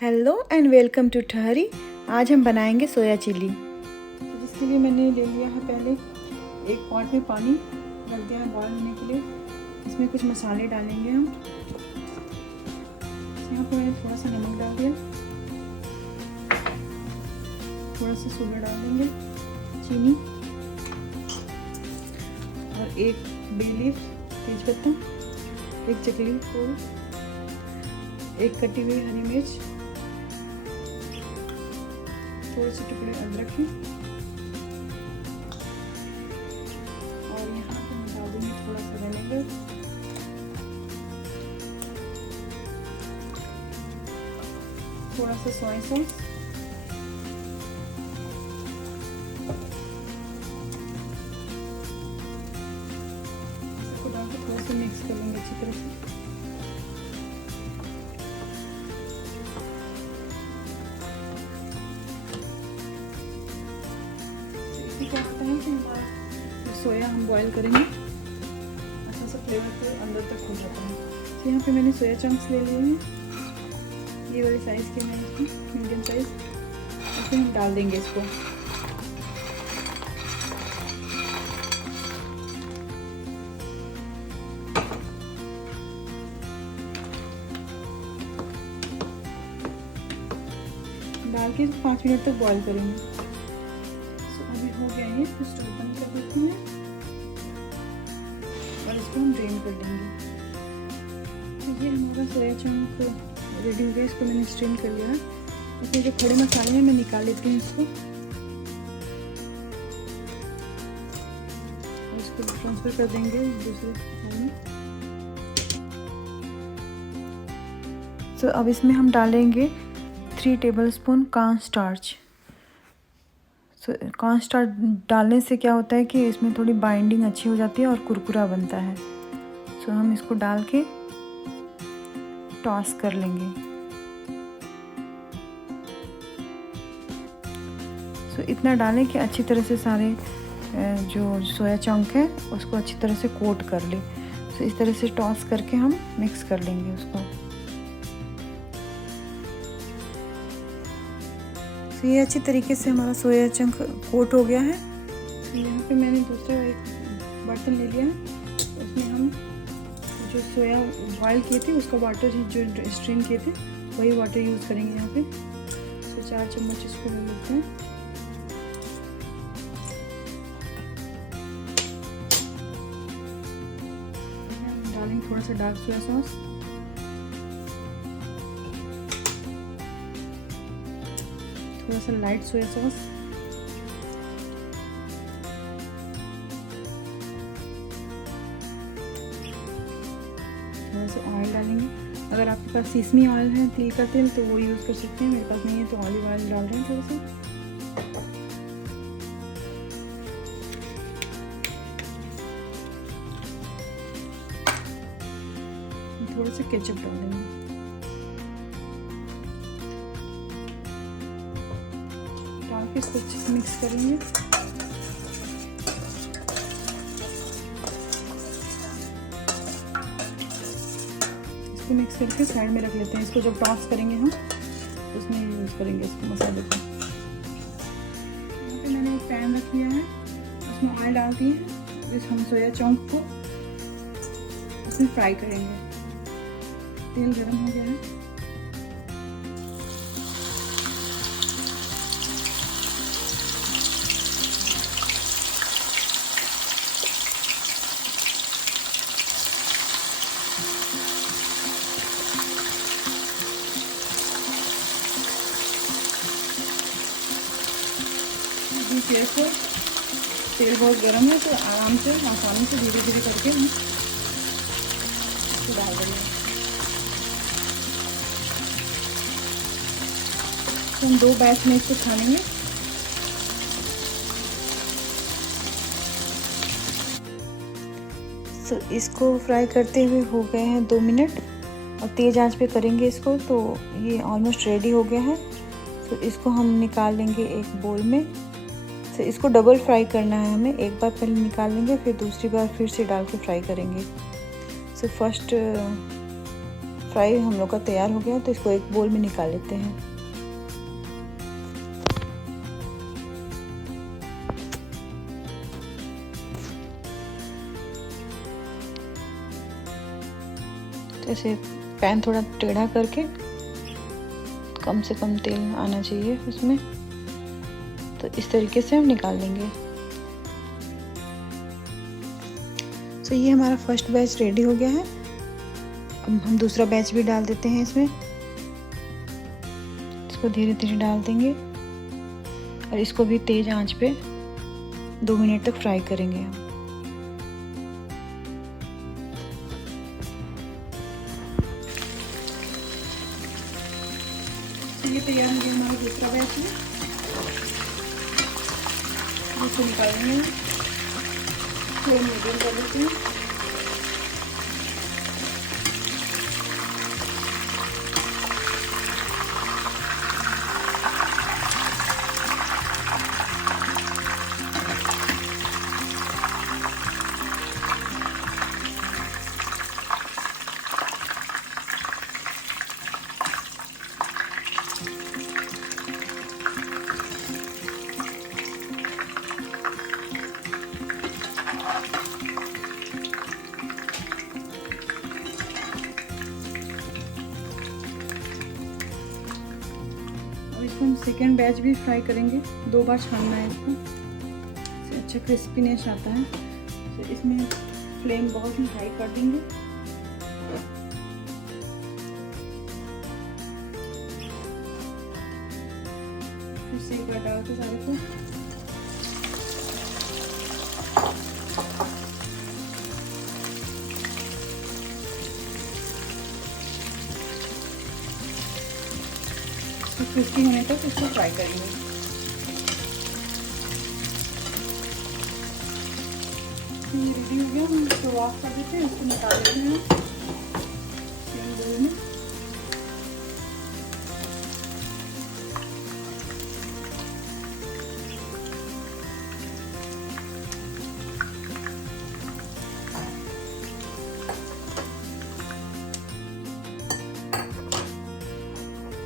Hello and welcome to ठहरी। आज हम बनाएंगे सोया चिली। तो जिसके लिए मैंने ले लिया है, पहले एक पॉट में पानी रख दिया है बॉईल होने के लिए। इसमें कुछ मसाले डालेंगे हम। यहाँ पर मैंने थोड़ा सा नमक डाल दिया, थोड़ा सा शुगर डाल देंगे, चीनी और एक बे लीफ तेजपत्ता, एक चकली फूल, एक कटी हुई हरी मिर्च, थोड़े से टुकड़े अदरक के, और यहाँ पे मैं डाल दूँगी थोड़ा सा विनेगर, थोड़ा सा सोया सॉस, इसको डाल के थोड़ा सा मिक्स कर लेंगे अच्छी तरह से। क्या होता है कि हमारा सोया हम बॉईल करेंगे, अच्छा सा फ्लेवर तो अंदर तक हो जाता है। तो यहाँ पे मैंने सोया चंक्स ले लिए हैं, ये वाले साइज़ के हैं, इसको मीडियम साइज़। इसमें हम डाल देंगे इसको। डाल के 5 मिनट तक बॉईल करेंगे। अभी हो गया है, तो स्टोव बंद कर देते हैं और इसको हम ड्रेन कर लेंगे। तो ये हमारा सोया चंक रेडी हो गया, इसको मैंने स्ट्रेन कर लिया। इसमें जो खड़े मसाले हैं मैं निकाल लेती हूँ इसको ट्रांसफ़र कर देंगे दूसरे बोल में। तो अब इसमें हम डालेंगे 3 tablespoon corn starch. Corn starch डालने से क्या होता है कि इसमें थोड़ी बाइंडिंग अच्छी हो जाती है और कुरकुरा बनता है। सो हम इसको डाल के टॉस कर लेंगे। सो इतना डालें कि अच्छी तरह से सारे जो सोया चंक है उसको अच्छी तरह से कोट कर ले। सो इस तरह से टॉस करके हम मिक्स कर लेंगे उसको। तो ये अच्छी तरीके से हमारा सोया चंक कोट हो गया है। तो यहाँ पे मैंने दूसरा एक बर्तन ले लिया है, उसमें हम जो सोया बॉयल किए थे उसका वाटर जो स्ट्रेन किए थे वही वाटर यूज़ करेंगे यहाँ पे। तो 4 चम्मच इसको ले लेते हैं। डालेंगे थोड़ा सा डार्क सोया सॉस, थोड़ा सा लाइट सोया सॉस, थोड़ा सा ऑयल डालेंगे। अगर आपके पास सीसमी ऑयल है, तिल का तेल, तो वो यूज़ कर सकते हैं। मेरे पास नहीं है तो ऑलिव ऑयल डाल रहे हैं थोड़ा सा। थोड़ा सा केचप डाल देंगे। डाल के इसको अच्छे से मिक्स करेंगे। इसको मिक्स करके साइड में रख लेते हैं। इसको जब टॉस करेंगे हम उसमें यूज़ करेंगे इसको मसाले को। यहाँ पे मैंने एक पैन रख लिया है, उसमें ऑयल डाल दिए हैं। इस हम सोया चंक को उसमें फ्राई करेंगे। तेल गरम हो गया है। केयरफुल, तेल बहुत गर्म है तो आराम से आसानी से धीरे धीरे करके हम इसको डाल देंगे। तो हम 2 बैच में इसको छानेंगे। तो इसको फ्राई करते हुए हो गए हैं 2 मिनट और तेज़ आंच पे करेंगे इसको। तो ये ऑलमोस्ट रेडी हो गया है। तो इसको हम निकाल लेंगे एक बोल में। तो इसको डबल फ्राई करना है हमें, एक बार पहले निकाल लेंगे फिर दूसरी बार फिर से डाल के फ्राई करेंगे। सो फर्स्ट फ्राई हम लोग का तैयार हो गया, तो इसको एक बोल में निकाल लेते हैं। जैसे पैन थोड़ा टेढ़ा करके, कम से कम तेल आना चाहिए उसमें, तो इस तरीके से हम निकाल लेंगे। तो ये हमारा फर्स्ट बैच रेडी हो गया है। अब हम दूसरा बैच भी डाल देते हैं इसमें। इसको धीरे धीरे डाल देंगे और इसको भी तेज आंच पे 2 मिनट तक फ्राई करेंगे हम। ये तैयार हो गया हमारा दूसरा बैच है, इसको निकालेंगे, थोड़ा मीडियम कर देते हैं। इसको हम सेकेंड बैच भी फ्राई करेंगे। 2 बार छानना है इसको, इससे अच्छा क्रिस्पीनेस आता है। तो इसमें फ्लेम बहुत ही हाई कर देंगे। फिर से एक बार डाल के सारे को क्रिस्पी होने तक इसको फ्राई करेंगे। ये रेडी हो गया, हम इसको ऑफ कर देते हैं, इसको निकाल लेते हैं सेम बोल में।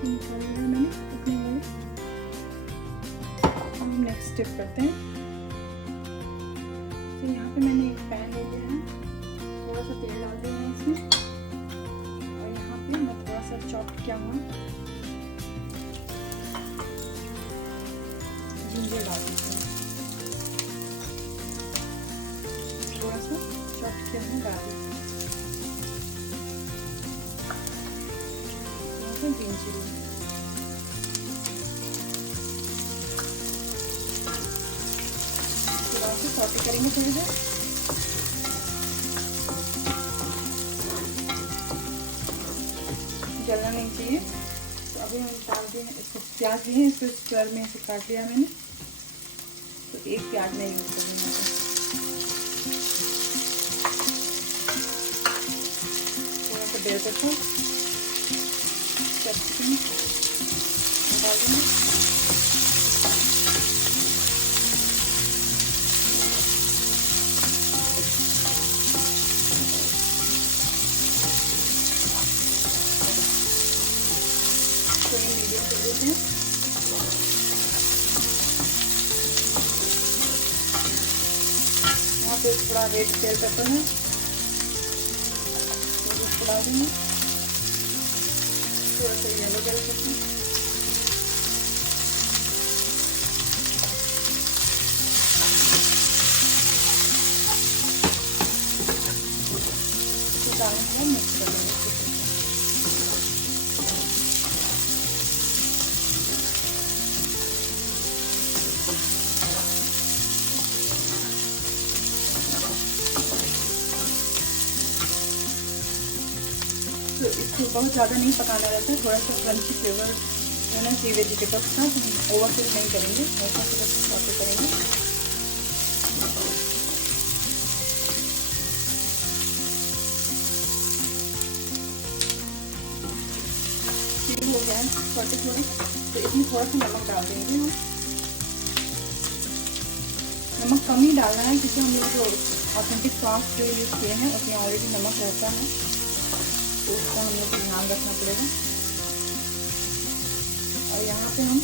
निकाल लिया मैंने अपने वाले। हम नेक्स्ट स्टेप करते हैं। तो यहाँ पे मैंने एक पैन ले लिया है, थोड़ा सा तेल डाल दिया है इसमें, और यहाँ पे मैं थोड़ा सा चॉप किया हुआ जिंजर डाल देती हूँ, थोड़ा सा चॉप किया हुआ गार्लिक, ग्रीन चिली, सॉटे करेंगे थोड़ी देर। जलना नहीं चाहिए। तो अभी हम डाल दिए हैं इसको, प्याज भी है, इसको स्क्वायर में से काट लिया मैंने, तो एक प्याज नहीं यूज करेंगे। थोड़ा सा बेल पेपर, कैप्सिकम डाल देंगे, मीडियम कर देते हैं। यहाँ पे थोड़ा रेड बेल पेपर है, तो इसको डाल देंगे, थोड़ा सा येलो बेल पेपर, डालने के बाद मिक्स कर देंगे। तो इसको बहुत ज़्यादा नहीं पकाना रहता है, थोड़ा सा क्रंची फ्लेवर होना चाहिए वेजिटेबल्स का। हम ओवरकुक नहीं करेंगे, हल्का सा बस सॉटे करेंगे। हो गया है सॉटे थोड़े, तो इसमें थोड़ा सा नमक डाल देंगे। नमक कम ही डालना है, क्योंकि हम लोग जो ऑथेंटिक सॉस जो यूज़ किए हैं उसमें ऑलरेडी नमक रहता है। तो उसका हम लोग को ध्यान रखना पड़ेगा। और यहाँ पे हम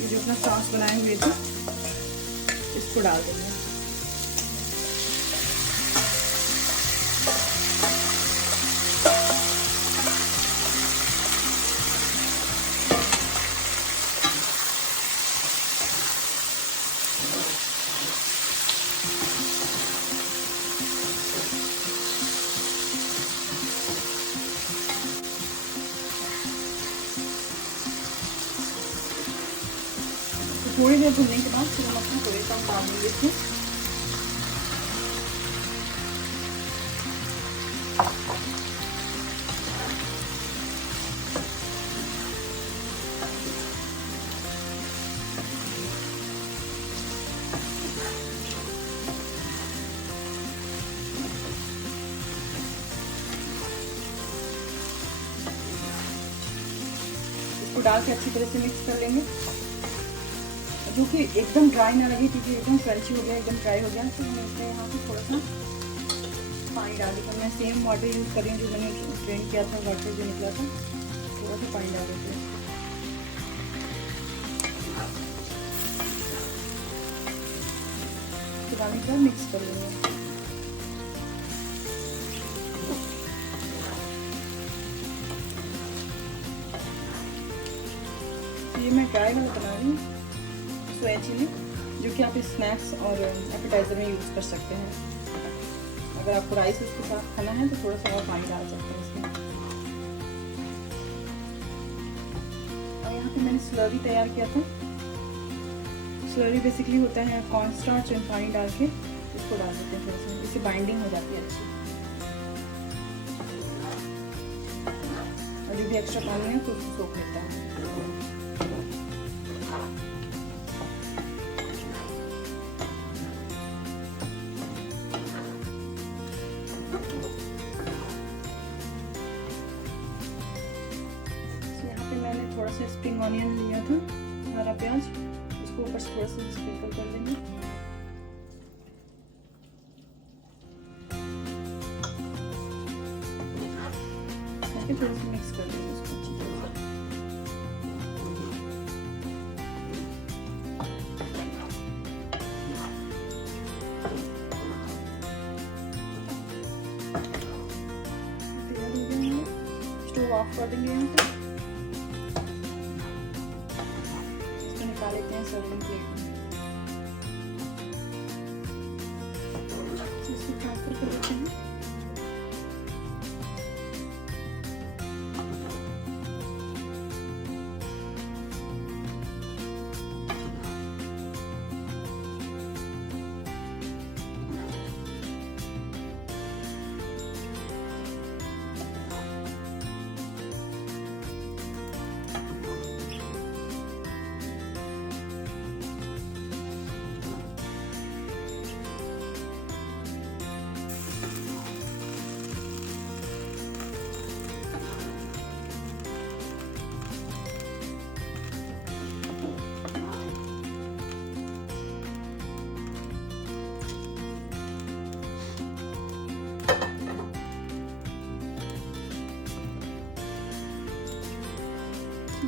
ये जो अपना सॉस बनाए हुए थे इसको डाल देंगे। थोड़ी देर भूनने के बाद फिर हम अपना थोड़ी कम डाल देंगे इसमें। इसको डाल के अच्छी तरह से मिक्स कर लेंगे, जो कि एकदम ड्राई ना लगे, क्योंकि एकदम क्रंची हो गया, एकदम ड्राई हो गया। तो मैं इसमें यहाँ पे थोड़ा सा पानी डाल दी। मैं सेम वाटर यूज़ कर रही हूँ जो मैंने ड्रेन किया था, वाटर जो निकला था, थोड़ा सा पानी डाल देती हूँ। तो डालने के बाद मिक्स कर लेंगे। ये मैं ड्राई वाला बना रही हूँ सोया चिली, जो कि आप स्नैक्स और एपेटाइज़र में यूज़ कर सकते हैं। अगर आपको राइस उसके साथ खाना है तो थोड़ा सा और पानी डाल सकते हैं इसमें। और यहाँ पे मैंने स्लरी तैयार किया था। स्लरी बेसिकली होता है कॉर्नस्टार्च और पानी डाल के इसको डाल देते हैं थोड़ा सा, इससे बाइंडिंग हो जाती है अच्छी। और जो भी एक्स्ट्रा पानी है तो उसको सोख लेता है। मैंने थोड़ा सा स्प्रिंग ऑनियन लिया था, हरा प्याज, उसको ऊपर से थोड़ा सा स्प्रिंकल कर देंगे। थोड़ा सा मिक्स कर देंगे उसको अच्छी तरह से। तैयार हो गया है। स्टोव ऑफ कर देंगे यहाँ पे। निकाल लेते हैं सर्विंग प्लेट में। इसको ट्रांसफर कर देते हैं।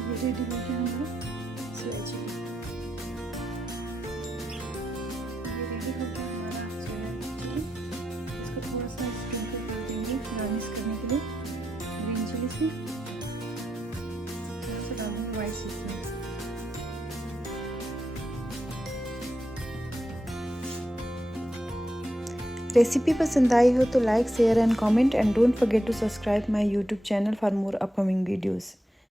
ये रेडी हो गया हमारा सोया चिली। ये रेडी हो गया हमारा सोया चिली। इसको थोड़ा सा स्प्रिंकल कर देंगे गार्निश करने के लिए ग्रीन चिली से। थोड़ा सा डाल देंगे वाइट सीसनिंग। रेसिपी पसंद आई हो तो like, share and comment, and don't forget to subscribe my YouTube channel for more upcoming videos.